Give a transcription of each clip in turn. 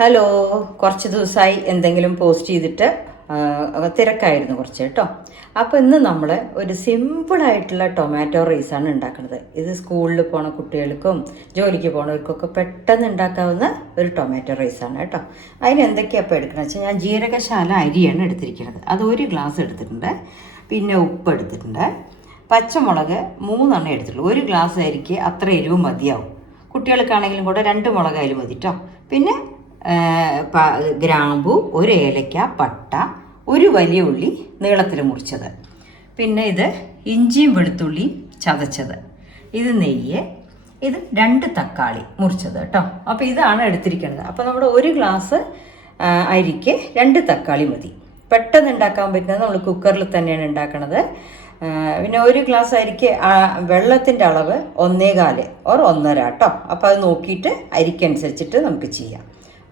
Hello, കുറച്ച് ദിവസമായി എന്തെങ്കിലും പോസ്റ്റ് ചെയ്തിട്ട് തിരക്കായിരുന്നു കുറച്ച് കേട്ടോ. അപ്പോൾ ഇന്ന് നമ്മൾ ഒരു സിമ്പിളായിട്ടുള്ള ടൊമാറ്റോ റൈസാണ് ഉണ്ടാക്കുന്നത്. ഇത് സ്കൂളിൽ പോണ കുട്ടികൾക്കും ജോലിക്ക് പോണവർക്കൊക്കെ പെട്ടെന്ന് ഉണ്ടാക്കാവുന്ന ഒരു ടൊമാറ്റോ റൈസാണ് കേട്ടോ. അതിന് എന്തൊക്കെയാണ് ഇപ്പോൾ എടുക്കുന്നത് വെച്ചാൽ ഞാൻ ജീരകശാല അരിയാണ് എടുത്തിരിക്കുന്നത്. അത് 1 ഗ്ലാസ് എടുത്തിട്ടുണ്ട്. പിന്നെ ഉപ്പ് എടുത്തിട്ടുണ്ട്. പച്ചമുളക് 3 എടുത്തിട്ടുള്ളൂ. 1 ഗ്ലാസ് അരിക്ക് അത്ര എരിവ് മതിയാവും. കുട്ടികൾക്കാണെങ്കിലും കൂടെ 2 മുളകായാലും മതി കേട്ടോ. പിന്നെ ഗ്രാമ്പു, 1 ഏലക്ക, പട്ട, 1 വലിയ ഉള്ളി നീളത്തിൽ മുറിച്ചത്, പിന്നെ ഇത് ഇഞ്ചിയും വെളുത്തുള്ളിയും ചതച്ചത്, ഇത് നെയ്യ്, ഇത് 2 തക്കാളി മുറിച്ചത് കേട്ടോ. അപ്പോൾ ഇതാണ് എടുത്തിരിക്കുന്നത്. അപ്പോൾ നമ്മുടെ 1 ഗ്ലാസ് അരിക്ക് 2 തക്കാളി മതി. പെട്ടെന്ന് ഉണ്ടാക്കാൻ പറ്റുന്നത് നമ്മൾ കുക്കറിൽ തന്നെയാണ് ഉണ്ടാക്കുന്നത്. പിന്നെ 1 ഗ്ലാസ് അരിക്ക് വെള്ളത്തിൻ്റെ അളവ് 1.25 or 1.5 കേട്ടോ. അപ്പോൾ അത് നോക്കിയിട്ട് അരിക്കനുസരിച്ചിട്ട് നമുക്ക് ചെയ്യാം.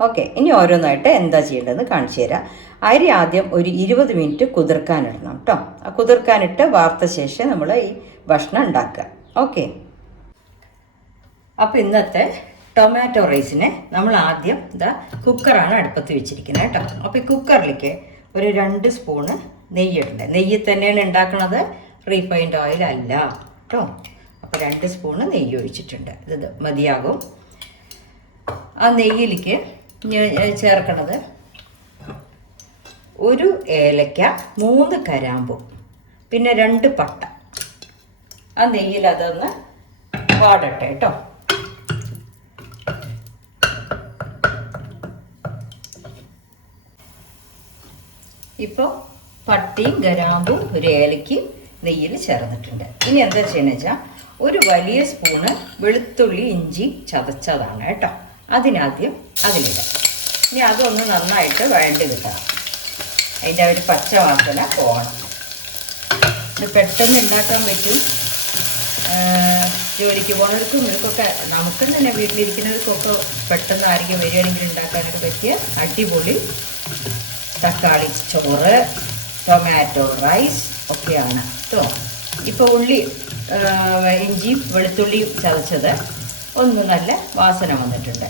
ഓക്കെ, ഇനി ഓരോന്നായിട്ട് എന്താ ചെയ്യേണ്ടതെന്ന് കാണിച്ചു തരാം. അരി ആദ്യം ഒരു 20 മിനിറ്റ് കുതിർക്കാനിടണം കേട്ടോ. ആ കുതിർക്കാനിട്ട് വാർത്ത ശേഷം നമ്മൾ ഈ ഭക്ഷണം ഉണ്ടാക്കുക. ഓക്കെ, അപ്പോൾ ഇന്നത്തെ ടൊമാറ്റോ റൈസിനെ നമ്മൾ ആദ്യം കുക്കറാണ് അടുപ്പത്ത് വെച്ചിരിക്കുന്നത് കേട്ടോ. അപ്പോൾ ഈ കുക്കറിലേക്ക് ഒരു 2 സ്പൂണ് നെയ്യ് ഇടണ്ടേ. നെയ്യ് തന്നെയാണ് ഉണ്ടാക്കുന്നത്, റീഫൈൻഡ് ഓയിൽ അല്ല കേട്ടോ. അപ്പോൾ 2 സ്പൂണ് നെയ്യ് ഒഴിച്ചിട്ടുണ്ട്. ഇത് മതിയാകും. ആ നെയ്യിലേക്ക് ചേർക്കണത് 1 ഏലക്ക, 3 കരാമ്പു, പിന്നെ 2 പട്ട. ആ നെയ്യിൽ അതൊന്ന് വാടട്ടെ കേട്ടോ. ഇപ്പോൾ പട്ടയും ഗ്രാമ്പും 1 ഏലക്കയും നെയ്യിൽ ചേർന്നിട്ടുണ്ട്. ഇനി എന്താ ചെയ്യുന്നത് വെച്ചാൽ 1 വലിയ സ്പൂണ് വെളുത്തുള്ളി ഇഞ്ചി ചതച്ചതാണ് കേട്ടോ. അതിനാദ്യം അതിലിടാം. ഇനി അതൊന്ന് നന്നായിട്ട് വഴണ്ട് കിട്ടണം. അതിൻ്റെ ഒരു പച്ച വാസന പോകണം. ഇത് പെട്ടെന്ന് ഉണ്ടാക്കാൻ പറ്റും. ജോലിക്ക് പോകുന്നവർക്കും ഇവർക്കൊക്കെ നമുക്കും തന്നെ വീട്ടിലിരിക്കുന്നവർക്കൊക്കെ പെട്ടെന്ന് ആരെങ്കിലും വരികയാണെങ്കിൽ ഉണ്ടാക്കാനൊക്കെ പറ്റിയ അടിപൊളി തക്കാളി ചോറ്, ടൊമാറ്റോ റൈസ് ഒക്കെയാണ് കേട്ടോ. ഇപ്പോൾ ഉള്ളി ഇഞ്ചിയും വെളുത്തുള്ളിയും ചതച്ചത് ഒന്ന് നല്ല വാസന വന്നിട്ടുണ്ട്,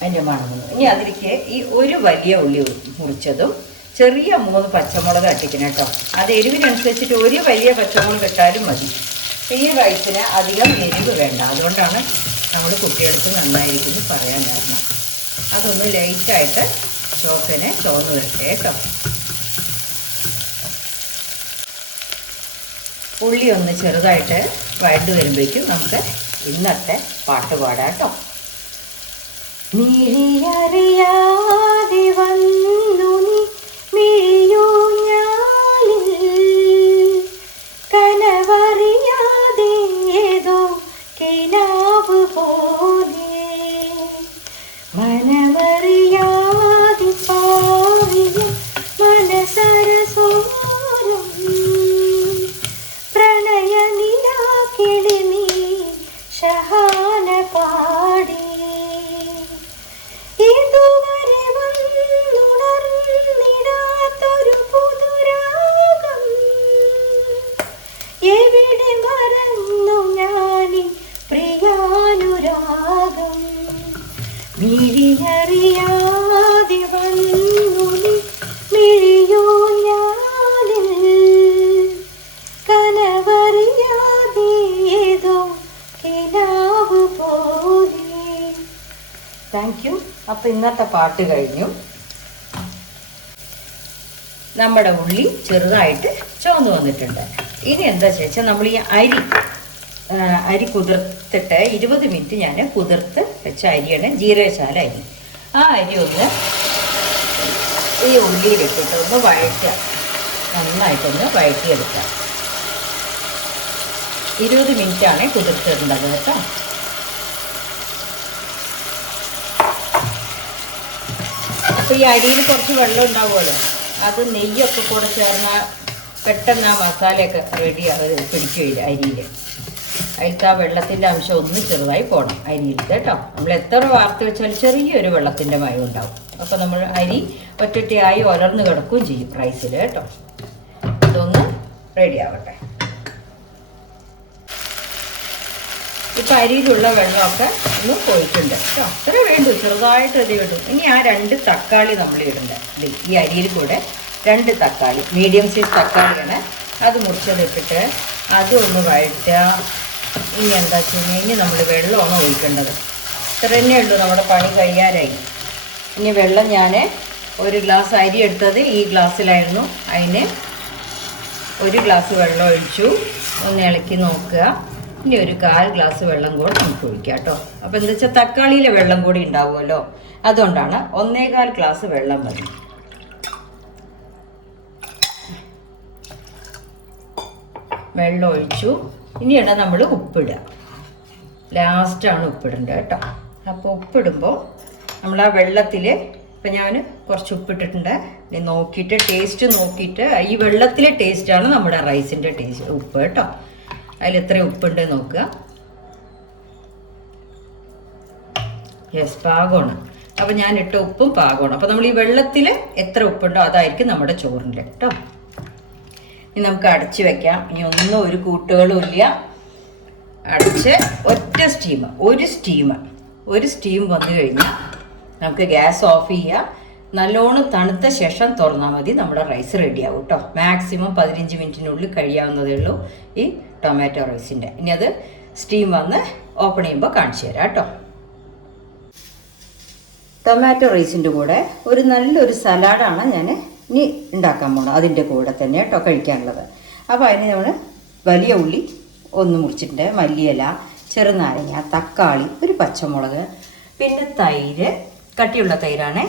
അതിൻ്റെ മണം വന്നു. ഇനി അതിലേക്ക് ഈ 1 വലിയ ഉള്ളി മുറിച്ചതും ചെറിയ 3 പച്ചമുളക് അട്ടിക്കണം കേട്ടോ. അത് എരിവിനനുസരിച്ചിട്ട് 1 വലിയ പച്ചമുളക് ഇട്ടാലും മതി. ഈ റൈസിന് അധികം എരിവ് വേണ്ട. അതുകൊണ്ടാണ് നമ്മൾ കുട്ടികൾക്ക് നന്നായിരിക്കുന്നു പറയാൻ കാരണം. അതൊന്ന് ലൈറ്റായിട്ട് ചോക്കിനെ ചോന്ന് വരട്ടെ കേട്ടോ. ഉള്ളി ഒന്ന് ചെറുതായിട്ട് വഴണ്ട് വരുമ്പോഴേക്കും നമുക്ക് ഇന്നത്തെ പാട്ട് പാടാം കേട്ടോ. മിഴിയറിയാതെ വന്നു നീ മിഴിയൂഞ്ഞാലിൽ, കനവറിയാതെ ഏതോ കിനാവ് പോലെ, മനമറിയാതെ പാവിയ മനസരസോരം, പ്രണയ നിലാക്കിളി നീ ഷഹാന പാടി, ഇതുവരെ വന്നുണർന്നിടാത്തൊരു പുതുരാഗം, എവിടെ മറന്നു ഞാനീ പ്രിയാനുരാഗം, മിഴിയറിയാതെ വന്നു നീ മിഴിയൂഞ്ഞാലിൽ, കനവറിയാതെ ഏതോ കിനാവ് പോലെ. Thank you. അപ്പോൾ ഇന്നത്തെ പാട്ട് കഴിഞ്ഞു. നമ്മുടെ ഉള്ളി ചെറുതായിട്ട് ചുവന്ന് വന്നിട്ടുണ്ട്. ഇനി എന്താ വെച്ചാൽ നമ്മൾ ഈ അരി കുതിർത്തിട്ട് 20 മിനിറ്റ് ഞാൻ കുതിർത്ത് വെച്ച അരിയാണ്, ജീരകശാല അരി. ആ അരി ഒന്ന് ഈ ഉള്ളിയിലിട്ടിട്ട് ഒന്ന് വഴറ്റുക, നന്നായിട്ടൊന്ന് വഴറ്റിയെടുക്കുക. 20 മിനിറ്റാണ് കുതിർത്തിടേണ്ടത് കേട്ടോ. അപ്പോൾ ഈ അരിയിൽ കുറച്ച് വെള്ളം ഉണ്ടാവുമല്ലോ, അത് നെയ്യൊക്കെ കൂടെ ചേർന്നാൽ പെട്ടെന്ന് ആ മസാലയൊക്കെ പിടിക്കില്ല അരിയിൽ. അതിലത്തെ ആ വെള്ളത്തിൻ്റെ അംശം ഒന്ന് ചെറുതായി പോകണം അരിയിൽ കേട്ടോ. നമ്മൾ എത്ര വാർത്ത് വെച്ചാലും ചെറിയൊരു വെള്ളത്തിൻ്റെ മയം ഉണ്ടാവും. അപ്പോൾ നമ്മൾ അരി ഒറ്റയായി ഒലർന്ന് കിടക്കുകയും ചെയ്യും റൈസിൽ കേട്ടോ. ഇതൊന്ന് റെഡി ആവട്ടെ. ഇപ്പം അരിയിലുള്ള വെള്ളമൊക്കെ ഒന്ന് പോയിട്ടുണ്ട് കേട്ടോ. അത്ര വേണ്ടു, ചെറുതായിട്ട് അത് ഇടും. ഇനി ആ 2 തക്കാളി നമ്മൾ ഇടേണ്ടത് ഈ അരിയിൽ കൂടെ. 2 തക്കാളി, മീഡിയം സൈസ് തക്കാളിയാണ്. അത് മുറിച്ചതിട്ടിട്ട് അതൊന്ന് വഴറ്റുക. ഇനി എന്താ വെച്ച് കഴിഞ്ഞാൽ ഇനി നമ്മൾ വെള്ളമാണ് ഒഴിക്കേണ്ടത്. ഇത്ര തന്നെ ഉള്ളൂ, നമ്മുടെ പണി കഴിയാറായി. ഇനി വെള്ളം ഞാൻ 1 ഗ്ലാസ് അരി എടുത്തത് ഈ ഗ്ലാസ്സിലായിരുന്നു. അതിന് 1 ഗ്ലാസ് വെള്ളം ഒഴിച്ചു. ഒന്ന് ഇളക്കി നോക്കുക. ഇനി ഒരു 1/4 ഗ്ലാസ് വെള്ളം കൂടെ നമുക്ക് ഒഴിക്കാം കേട്ടോ. അപ്പോൾ എന്താ വെച്ചാൽ തക്കാളിയിലെ വെള്ളം കൂടി ഉണ്ടാവുമല്ലോ, അതുകൊണ്ടാണ് 1/4 ഗ്ലാസ് വെള്ളം മതി. വെള്ളം ഒഴിച്ചു. ഇനിയാണ് നമ്മൾ ഉപ്പിടുക. ലാസ്റ്റാണ് ഉപ്പിടേണ്ടത് കേട്ടോ. അപ്പോൾ ഉപ്പിടുമ്പോൾ നമ്മൾ ആ വെള്ളത്തിൽ, ഇപ്പം ഞാൻ കുറച്ച് ഉപ്പിട്ടിട്ടുണ്ട്. ഇനി നോക്കിയിട്ട് ടേസ്റ്റ് നോക്കിയിട്ട്, ഈ വെള്ളത്തിലെ ടേസ്റ്റാണ് നമ്മുടെ റൈസിൻ്റെ ടേസ്റ്റ് ഉപ്പ് കേട്ടോ. അതിൽ എത്ര ഉപ്പുണ്ട് നോക്കുക. യെസ്, പാകമാണ്. അപ്പോൾ ഞാൻ ഇട്ട ഉപ്പും പാകമാണ്. അപ്പോൾ നമ്മൾ ഈ വെള്ളത്തിൽ എത്ര ഉപ്പുണ്ടോ അതായിരിക്കും നമ്മുടെ ചോറിൻ്റെ കേട്ടോ. ഇനി നമുക്ക് അടച്ച് വെക്കാം. ഇനി ഒന്നും ഒരു കൂട്ടുകളും ഇല്ല. അടച്ച് ഒരു സ്റ്റീം വന്നു കഴിഞ്ഞാൽ നമുക്ക് ഗ്യാസ് ഓഫ് ചെയ്യുക. നല്ലോണം തണുത്ത ശേഷം തുറന്നാൽ മതി. നമ്മുടെ റൈസ് റെഡിയാവും കേട്ടോ. മാക്സിമം 15 മിനിറ്റിനുള്ളിൽ കഴിയാവുന്നതേ ഉള്ളൂ ഈ ടൊമാറ്റോ റൈസിൻ്റെ. ഇനി അത് സ്റ്റീം വന്ന് ഓപ്പൺ ചെയ്യുമ്പോൾ കാണിച്ചു തരാം കേട്ടോ. ടൊമാറ്റോ റൈസിൻ്റെ കൂടെ നല്ലൊരു സലാഡാണ് ഞാൻ ഇനി ഉണ്ടാക്കാൻ പോകണം. അതിൻ്റെ കൂടെ തന്നെ കേട്ടോ കഴിക്കാനുള്ളത്. അപ്പോൾ അതിന് നമ്മൾ വലിയ ഉള്ളി 1 മുറിച്ചിട്ടുണ്ട്, മല്ലിയില, ചെറുനാരങ്ങ, തക്കാളി, ഒരു പച്ചമുളക്, പിന്നെ തൈര്, കട്ടിയുള്ള തൈരാണ്,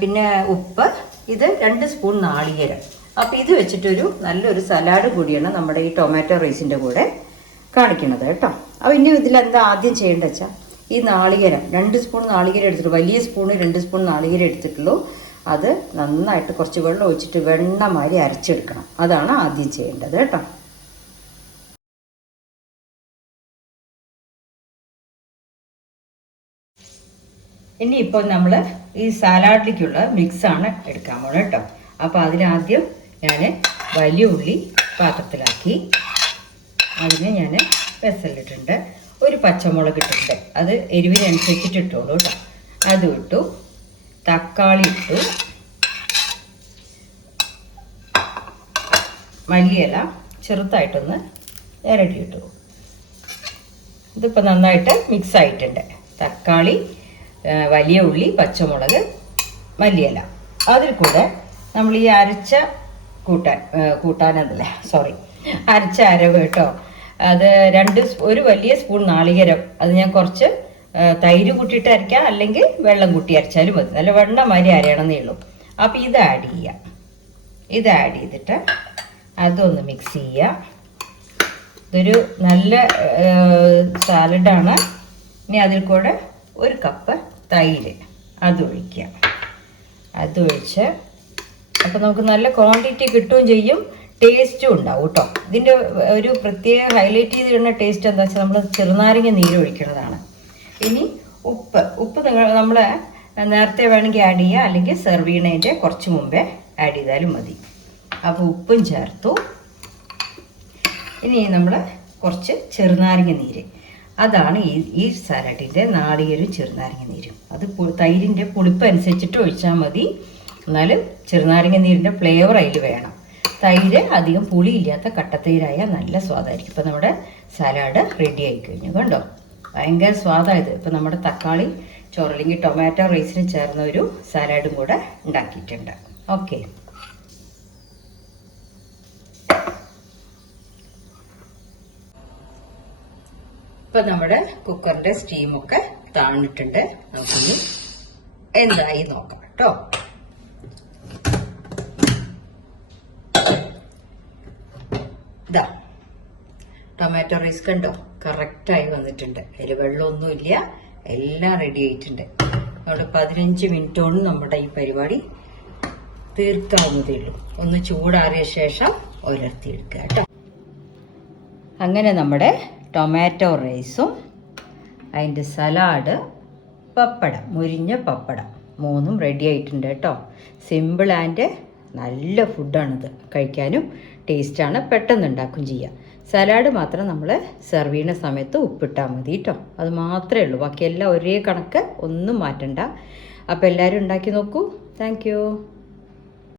പിന്നെ ഉപ്പ്, ഇത് 2 സ്പൂൺ നാളികേരം. അപ്പോൾ ഇത് വെച്ചിട്ടൊരു നല്ലൊരു സലാഡ് കൂടിയാണ് നമ്മുടെ ഈ ടൊമാറ്റോ റൈസിൻ്റെ കൂടെ കാണിക്കുന്നത് കേട്ടോ. അപ്പോൾ ഇനി ഇതിലെന്താ ആദ്യം ചെയ്യേണ്ടത് വെച്ചാൽ, ഈ നാളികേരം 2 സ്പൂൺ നാളികേരം എടുത്തിട്ട്, വലിയ സ്പൂണ് 2 സ്പൂൺ നാളികേരം എടുത്തിട്ടുള്ളൂ. അത് നന്നായിട്ട് കുറച്ച് വെള്ളം ഒഴിച്ചിട്ട് വെണ്ണമാതിരി അരച്ചെടുക്കണം. അതാണ് ആദ്യം ചെയ്യേണ്ടത് കേട്ടോ. ഇനിയിപ്പോൾ നമ്മൾ ഈ സാലാഡിലേക്കുള്ള മിക്സാണ് എടുക്കാൻ പോകുന്നത് കേട്ടോ. അപ്പോൾ അതിനാദ്യം ഞാൻ വലിയ ഉള്ളി പാത്രത്തിലാക്കി, അതിന് ഞാൻ വെസലിട്ടുണ്ട്. ഒരു പച്ചമുളക് ഇട്ടിട്ടുണ്ട്, അത് എരിവിനനുസരിച്ചിട്ട് ഇട്ടോളൂ കേട്ടോ. അതും ഇട്ടു. തക്കാളി ഇട്ടു. മല്ലിയില ചെറുതായിട്ടൊന്ന് ഇരട്ടിയിട്ടു. ഇതിപ്പോൾ നന്നായിട്ട് മിക്സ് ആയിട്ടുണ്ട്. തക്കാളി, വലിയ ഉള്ളി, പച്ചമുളക്, മല്ലിയില. അതിൽ കൂടെ നമ്മൾ ഈ അരച്ച അരച്ച അരവ് കേട്ടോ. അത് ഒരു വലിയ സ്പൂൺ നാളികേരം, അത് ഞാൻ കുറച്ച് തൈര് കൂട്ടിയിട്ട് അരയ്ക്കാം, അല്ലെങ്കിൽ വെള്ളം കൂട്ടി അരച്ചാലും മതി. നല്ല വെണ്ണമാതിരി അരയണമെന്നേ ഉള്ളൂ. അപ്പോൾ ഇത് ആഡ് ചെയ്യാം. ഇത് ആഡ് ചെയ്തിട്ട് അതൊന്ന് മിക്സ് ചെയ്യുക. ഇതൊരു നല്ല സാലഡാണ്. ഇനി അതിൽ കൂടെ 1 കപ്പ് തൈര് അതൊഴിക്കുക. അതൊഴിച്ച് അപ്പോൾ നമുക്ക് നല്ല ക്വാണ്ടിറ്റി കിട്ടുകയും ചെയ്യും, ടേസ്റ്റും ഉണ്ടാവും കേട്ടോ. ഇതിൻ്റെ ഒരു പ്രത്യേക ഹൈലൈറ്റ് ചെയ്തിടുന്ന ടേസ്റ്റ് എന്താ വെച്ചാൽ നമ്മൾ ചെറുനാരങ്ങ നീര് ഒഴിക്കുന്നതാണ്. ഇനി ഉപ്പ് നമ്മൾ നേരത്തെ വേണമെങ്കിൽ ആഡ് ചെയ്യുക, അല്ലെങ്കിൽ സെർവ് ചെയ്യണതിൻ്റെ കുറച്ച് മുമ്പേ ആഡ് ചെയ്താലും മതി. അപ്പോൾ ഉപ്പും ചേർത്തു. ഇനി നമ്മൾ കുറച്ച് ചെറുനാരങ്ങ നീര്, അതാണ് ഈ സാലഡിൻ്റെ നാളികേരം ചെറുനാരങ്ങ നീരും. അത് തൈരിൻ്റെ പുളിപ്പ് അനുസരിച്ചിട്ട് ഒഴിച്ചാൽ മതി. എന്നാലും ചെറുനാരങ്ങ നീരിൻ്റെ ഫ്ലേവർ അതിൽ വേണം. തൈര് അധികം പുളിയില്ലാത്ത കട്ടത്തൈരായാൽ നല്ല സ്വാദായിരിക്കും. ഇപ്പം നമ്മുടെ സലാഡ് റെഡി ആയി കഴിഞ്ഞു. കണ്ടോ, ഭയങ്കര സ്വാദായത്. ഇപ്പം നമ്മുടെ തക്കാളി ചോറ് അല്ലെങ്കിൽ ടൊമാറ്റോ റൈസിന് ചേർന്ന ഒരു സലാഡും കൂടെ ഉണ്ടാക്കിയിട്ടുണ്ട്. ഓക്കെ, ഇപ്പം നമ്മുടെ കുക്കറിൻ്റെ സ്റ്റീമൊക്കെ താണിട്ടുണ്ട്. നമുക്കിനി എന്തായി നോക്കാം കേട്ടോ. ഇതാ ടൊമാറ്റോ റൈസ് കണ്ടോ, കറക്റ്റായി വന്നിട്ടുണ്ട്. അതിൽ വെള്ളമൊന്നുമില്ല, എല്ലാം റെഡി ആയിട്ടുണ്ട്. അവിടെ 15 മിനിറ്റ് കൊണ്ട് നമ്മുടെ ഈ പരിപാടി തീർക്കാവുന്നതേ ഉള്ളൂ. ഒന്ന് ചൂടാറിയ ശേഷം ഉലർത്തിയെടുക്കുക കേട്ടോ. അങ്ങനെ നമ്മുടെ ടൊമാറ്റോ റൈസും അതിൻ്റെ സലാഡ്, പപ്പടം, മുരിഞ്ഞ പപ്പടം 3ഉം റെഡി ആയിട്ടുണ്ട് കേട്ടോ. സിമ്പിൾ ആൻഡ് നല്ല ഫുഡാണിത്. കഴിക്കാനും ടേസ്റ്റാണ്, പെട്ടെന്ന് ഉണ്ടാക്കും ചെയ്യാം. സലാഡ് മാത്രം നമ്മൾ സെർവ് ചെയ്യുന്ന സമയത്ത് ഉപ്പിട്ടാൽ മതി കേട്ടോ. അത് മാത്രമേ ഉള്ളൂ, ബാക്കിയെല്ലാം ഒരേ കണക്ക്, ഒന്നും മാറ്റണ്ട. അപ്പോൾ എല്ലാവരും ഉണ്ടാക്കി നോക്കൂ. താങ്ക്